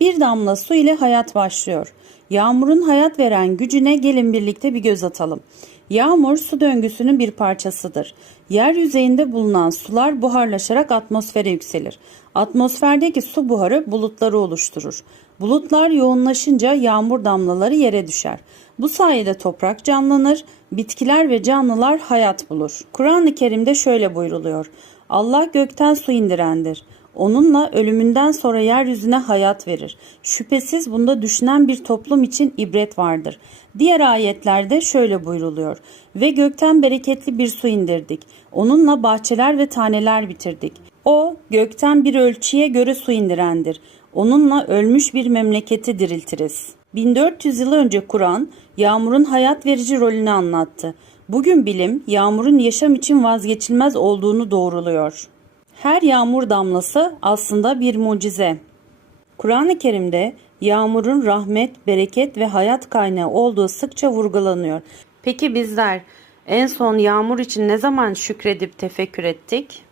Bir damla su ile hayat başlıyor. Yağmurun hayat veren gücüne gelin birlikte bir göz atalım. Yağmur su döngüsünün bir parçasıdır. Yer yüzeyinde bulunan sular buharlaşarak atmosfere yükselir. Atmosferdeki su buharı bulutları oluşturur. Bulutlar yoğunlaşınca yağmur damlaları yere düşer. Bu sayede toprak canlanır, bitkiler ve canlılar hayat bulur. Kur'an-ı Kerim'de şöyle buyruluyor. Allah gökten su indirendir. Onunla ölümünden sonra yeryüzüne hayat verir. Şüphesiz bunda düşünen bir toplum için ibret vardır. Diğer ayetlerde şöyle buyruluyor. Ve gökten bereketli bir su indirdik. Onunla bahçeler ve taneler bitirdik. O gökten bir ölçüye göre su indirendir. Onunla ölmüş bir memleketi diriltiriz. 1400 yıl önce Kur'an yağmurun hayat verici rolünü anlattı. Bugün bilim yağmurun yaşam için vazgeçilmez olduğunu doğruluyor. Her yağmur damlası aslında bir mucize. Kur'an-ı Kerim'de yağmurun rahmet, bereket ve hayat kaynağı olduğu sıkça vurgulanıyor. Peki bizler en son yağmur için ne zaman şükredip tefekkür ettik?